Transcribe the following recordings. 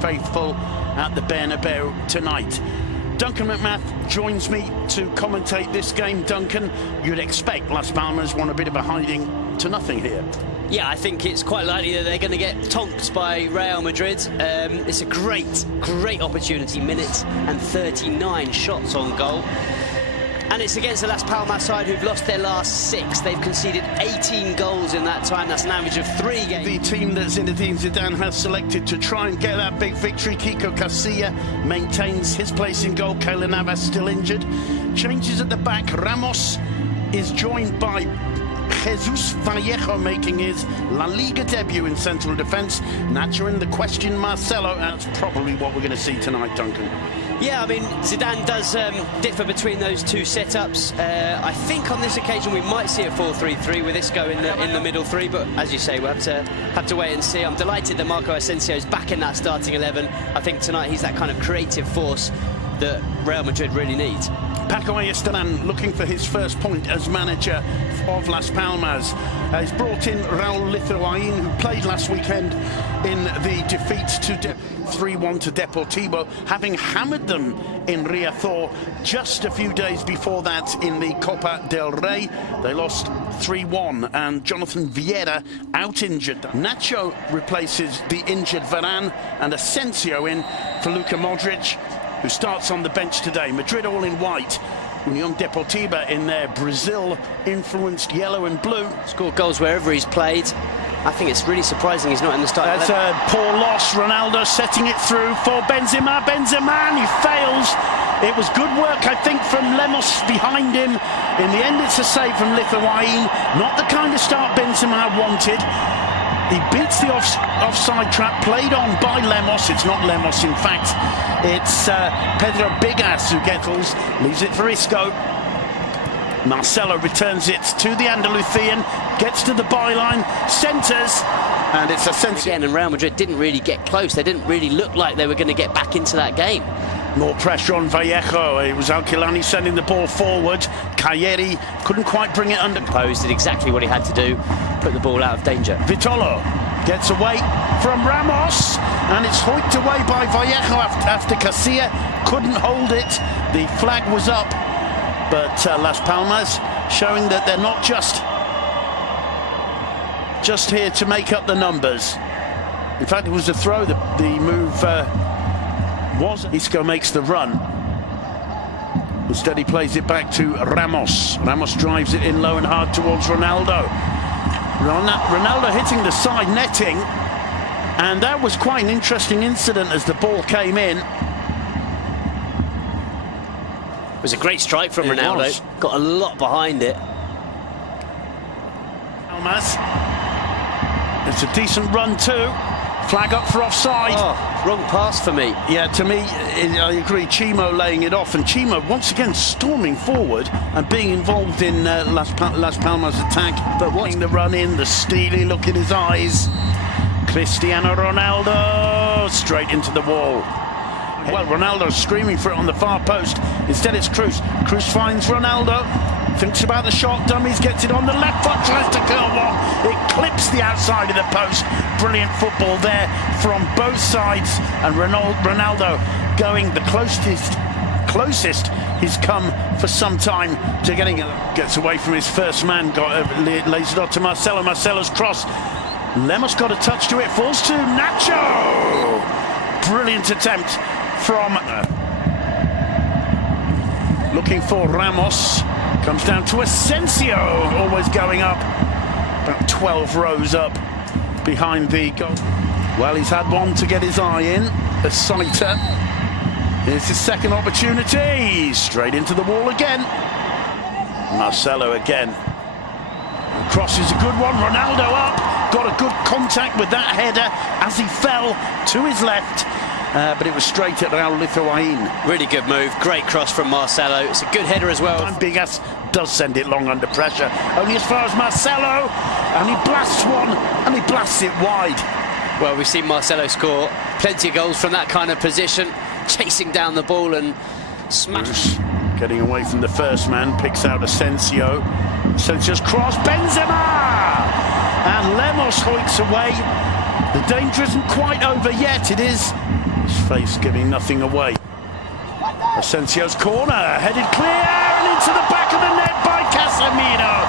faithful at the Bernabeu tonight. Duncan McMath joins me to commentate this game. Duncan, you'd expect Las Palmas want a bit of a hiding to nothing here. Yeah, I think it's quite likely that they're going to get tonked by Real Madrid. It's a great opportunity. Minute and 39 shots on goal. And it's against the Las Palmas side who've lost their last 6. They've conceded 18 goals in that time. That's an average of 3 games. The team that Zinedine Zidane has selected to try and get that big victory. Kiko Casilla maintains his place in goal. Keylor Navas still injured. Changes at the back. Ramos is joined by Jesus Vallejo making his La Liga debut in central defence. Nacho in the question, Marcelo. That's probably what we're going to see tonight, Duncan. Yeah, I mean, Zidane does differ between those two setups. I think on this occasion we might see a 4-3-3 with Isco in the middle three, but as you say, we'll have to wait and see. I'm delighted that Marco Asensio's back in that starting 11. I think tonight he's that kind of creative force that Real Madrid really needs. Paco Ayestarán looking for his first point as manager of Las Palmas. He's brought in Raúl Lithuain, who played last weekend in the defeat to 3-1 to Deportivo, having hammered them in Riazor just a few days before that in the Copa del Rey. They lost 3-1, and Jonathan Vieira out injured. Nacho replaces the injured Varane, and Asensio in for Luka Modric, who starts on the bench today. Madrid all in white. Union Deportiva in their Brazil-influenced yellow and blue. Scored goals wherever he's played. I think it's really surprising he's not in the starting. That's a poor loss. Ronaldo setting it through for Benzema. Benzema, and he fails. It was good work, I think, from Lemos behind him. In the end, it's a save from Lithuain. Not the kind of start Benzema wanted. He beats the offside trap played on by Lemos. It's not Lemos, in fact. It's Pedro Bigas who leaves it for Isco. Marcelo returns it to the Andalusian, gets to the byline, centres, and it's a centre. Again, and Real Madrid didn't really get close. They didn't really look like they were going to get back into that game. More pressure on Vallejo. It was Alquilani sending the ball forward. Cayeri couldn't quite bring it under. Posed, did exactly what he had to do, put the ball out of danger. Vitolo gets away from Ramos, and it's hoiked away by Vallejo after Casilla couldn't hold it. The flag was up, but Las Palmas showing that they're not just here to make up the numbers. In fact, it was a throw. The move was. Isco makes the run. Instead, he plays it back to Ramos. Ramos drives it in low and hard towards Ronaldo. Ronaldo hitting the side netting, and that was quite an interesting incident as the ball came in. It was a great strike from Ronaldo. Got a lot behind it. Palmas. It's a decent run too. Flag up for offside. Oh, wrong pass for me. Yeah, to me, I agree. Chimo laying it off, and Chimo once again storming forward and being involved in Las Palmas' attack. But watching the run in, the steely look in his eyes. Cristiano Ronaldo straight into the wall. Well, Ronaldo's screaming for it on the far post. Instead, it's Cruz. Cruz finds Ronaldo. Thinks about the shot, dummies, gets it on the left foot, tries to curl one. It clips the outside of the post. Brilliant football there from both sides. And Ronaldo going the closest he's come for some time to getting it. Gets away from his first man, lays it off to Marcelo. Marcelo's cross. Lemos got a touch to it, falls to Nacho. Brilliant attempt from looking for Ramos. Comes down to Asensio, always going up, about 12 rows up behind the goal. Well, he's had one to get his eye in, a sighter. Here's his second opportunity, straight into the wall again. Marcelo again. Cross is a good one, Ronaldo up, got a good contact with that header as he fell to his left. But it was straight at Raúl Lithuain. Really good move, great cross from Marcelo. It's a good header as well. And Bigas does send it long under pressure, only as far as Marcelo, and he blasts one, and he blasts it wide. Well, we've seen Marcelo score plenty of goals from that kind of position, chasing down the ball and smash. Getting away from the first man, picks out Asensio. Asensio's cross, Benzema! And Lemos hoiks away. The danger isn't quite over yet. It is. His face giving nothing away. Asensio's corner, headed clear and into the back of the net by Casemiro.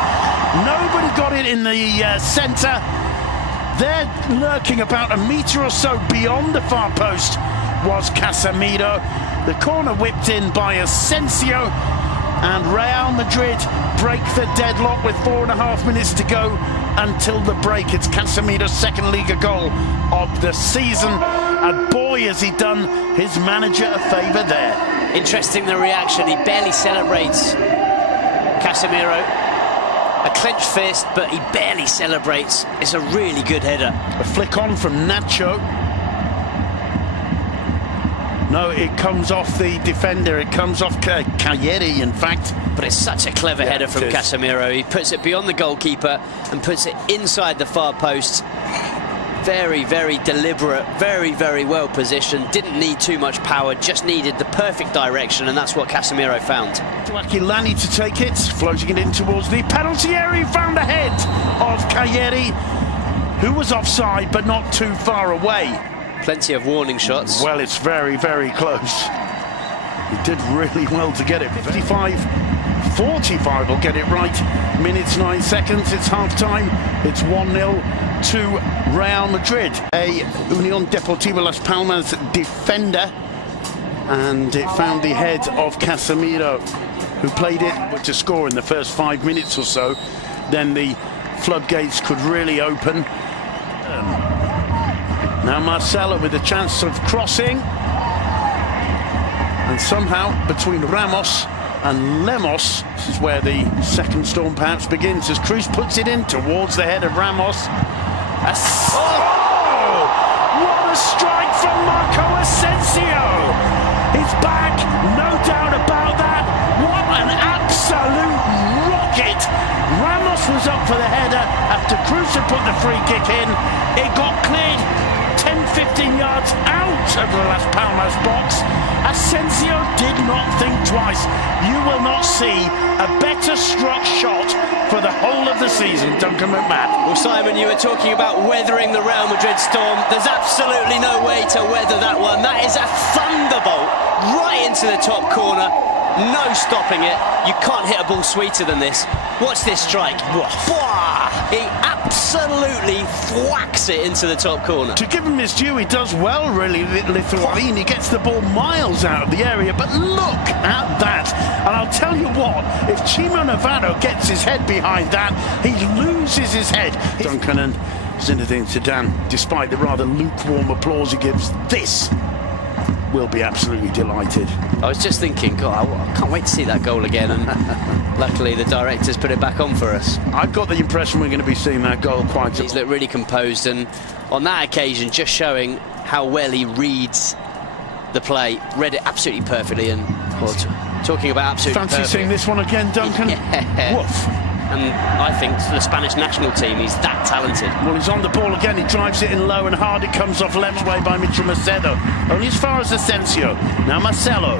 Nobody got it in the centre. There, lurking about a metre or so beyond the far post, was Casemiro. The corner whipped in by Asensio, and Real Madrid break the deadlock with 4.5 minutes to go until the break. It's Casemiro's second Liga goal of the season, and boy has he done his manager a favour there. Interesting, the reaction. He barely celebrates, Casemiro. A clenched fist, but he barely celebrates. It's a really good header. A flick on from Nacho. No, it comes off the defender. It comes off Cagliari, in fact. But it's such a clever header from Casemiro. He puts it beyond the goalkeeper and puts it inside the far post. Very, very deliberate, very, very well positioned. Didn't need too much power, just needed the perfect direction, and that's what Casemiro found. To Aquilani to take it, floating it in towards the penalty area. He found the head of Cagliari, who was offside but not too far away. Plenty of warning shots. Well, it's very, very close. He did really well to get it. 55-45 will get it right. Minutes 9 seconds. It's half-time. It's 1-0 to Real Madrid. A Unión Deportiva Las Palmas defender, and it found the head of Casemiro, who played it to score in the first 5 minutes or so. Then the floodgates could really open. Now Marcelo with a chance of crossing, and somehow between Ramos and Lemos, this is where the second storm perhaps begins, as Cruz puts it in towards the head of Ramos. What a strike from Marco Asensio! He's back, no doubt about that. What an absolute rocket! Ramos was up for the header after Cruz had put the free kick in. It got cleared 10-15 yards out of the Las Palmas box. Asensio did not think twice. You will not see a better struck shot for the whole of the season, Duncan McMahon. Well, Simon, you were talking about weathering the Real Madrid storm. There's absolutely no way to weather that one. That is a thunderbolt right into the top corner. No stopping it. You can't hit a ball sweeter than this. Watch this strike. He absolutely thwacks it into the top corner. To give him his due, he does well, really, Lithuanian. He gets the ball miles out of the area, but look at that. And I'll tell you what, if Chimo Navarro gets his head behind that, he loses his head. Duncan and Zinedine Zidane, despite the rather lukewarm applause he gives, this will be absolutely delighted. I was just thinking, God, I can't wait to see that goal again, and luckily the director's put it back on for us. I've got the impression we're going to be seeing that goal quite a lot. He's looked really composed, and on that occasion just showing how well he reads the play. Read it absolutely perfectly, and talking about absolutely fancy seeing this one again, Duncan? Yeah. Woof. And I think for the Spanish national team, he's that talented. Well, he's on the ball again. He drives it in low and hard. It comes off left way by Mitchell Macedo. Only as far as Asensio. Now Marcelo.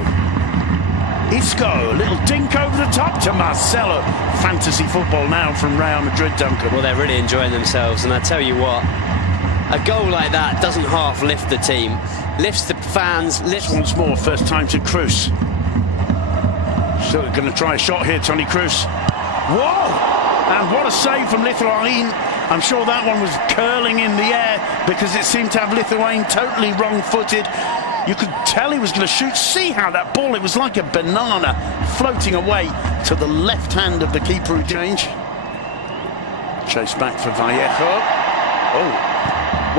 Isco. Little dink over the top to Marcelo. Fantasy football now from Real Madrid, Duncan. Well, they're really enjoying themselves. And I tell you what, a goal like that doesn't half lift the team. Lifts the fans. Lifts once more. First time to Cruz. Still going to try a shot here, Toni Kroos. Whoa! And what a save from Lithuanian. I'm sure that one was curling in the air because it seemed to have Lithuanian totally wrong-footed. You could tell he was going to shoot. See how that ball, it was like a banana floating away to the left hand of the keeper who changed. Chase back for Vallejo. Oh.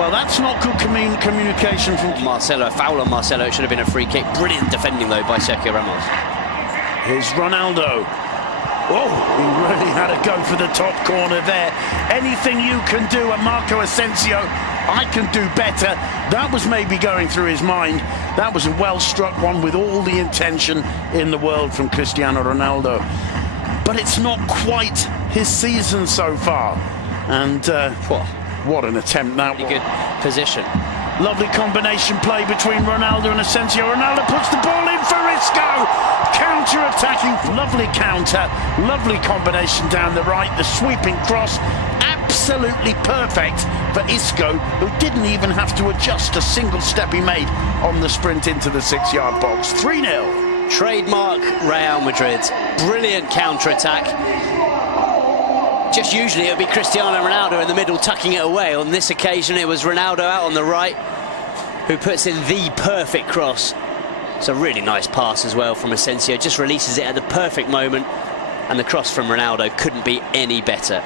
Well, that's not good communication from Marcelo. Foul on Marcelo. It should have been a free kick. Brilliant defending, though, by Sergio Ramos. Here's Ronaldo. Oh, he really had a go for the top corner there. Anything you can do at Marco Asensio, I can do better. That was maybe going through his mind. That was a well-struck one with all the intention in the world from Cristiano Ronaldo. But it's not quite his season so far. And what an attempt that was. Good position. Lovely combination play between Ronaldo and Asensio. Ronaldo puts the ball in for Isco. Counter-attacking, lovely counter, lovely combination down the right. The sweeping cross, absolutely perfect for Isco, who didn't even have to adjust a single step he made on the sprint into the 6-yard box. 3-0. Trademark Real Madrid. Brilliant counter-attack. Just usually it would be Cristiano Ronaldo in the middle tucking it away. On this occasion it was Ronaldo out on the right who puts in the perfect cross. It's a really nice pass as well from Asensio. Just releases it at the perfect moment, and the cross from Ronaldo couldn't be any better.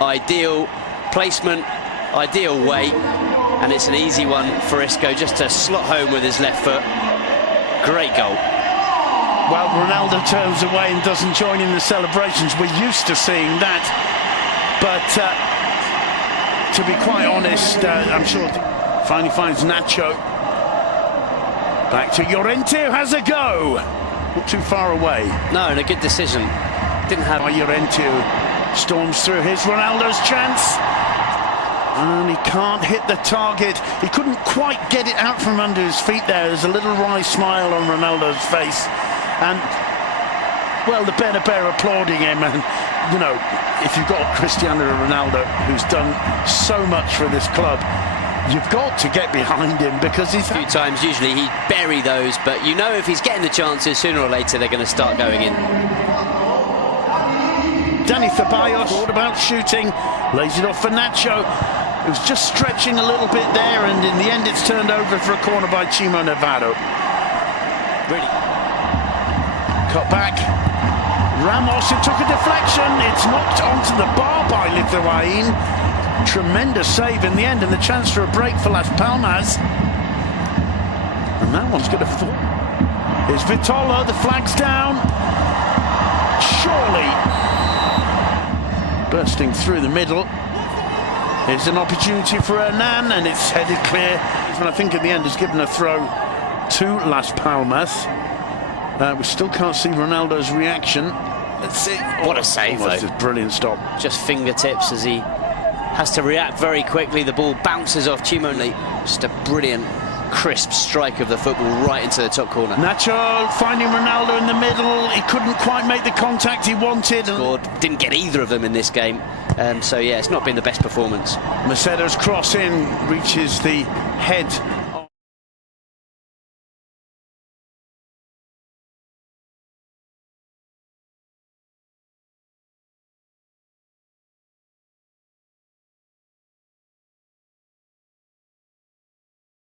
Ideal placement, ideal weight, and it's an easy one for Isco just to slot home with his left foot. Great goal. Well, Ronaldo turns away and doesn't join in the celebrations. We're used to seeing that. But to be quite honest, I'm sure finally finds Nacho. Back to Llorente, who has a go. Not too far away. No, and a good decision. Didn't have... Llorente storms through his Ronaldo's chance. And he can't hit the target. He couldn't quite get it out from under his feet there. There's a little wry smile on Ronaldo's face. And, well, the Bernabeu applauding him. And, you know, if you've got Cristiano Ronaldo, who's done so much for this club, you've got to get behind him, because he's... A few times, usually he'd bury those, but you know if he's getting the chances, sooner or later they're going to start going in. Dani Ceballos thought about shooting, lays it off for Nacho. It was just stretching a little bit there, and in the end it's turned over for a corner by Chimo Navarro. Really? Cut back. Ramos, it took a deflection. It's knocked onto the bar by Lithuanian. Tremendous save in the end, and the chance for a break for Las Palmas. And that one's going to fall. Here's Vitola, the flag's down. Surely. Bursting through the middle. Here's an opportunity for Hernan, and it's headed clear. And I think in the end has given a throw to Las Palmas. We still can't see Ronaldo's reaction. Let's see. What a save, though. A brilliant stop. Just fingertips as he has to react very quickly. The ball bounces off Chimo. Just a brilliant, crisp strike of the football right into the top corner. Nacho finding Ronaldo in the middle. He couldn't quite make the contact he wanted. Scored. Didn't get either of them in this game. So, yeah, it's not been the best performance. Macedo's cross in reaches the head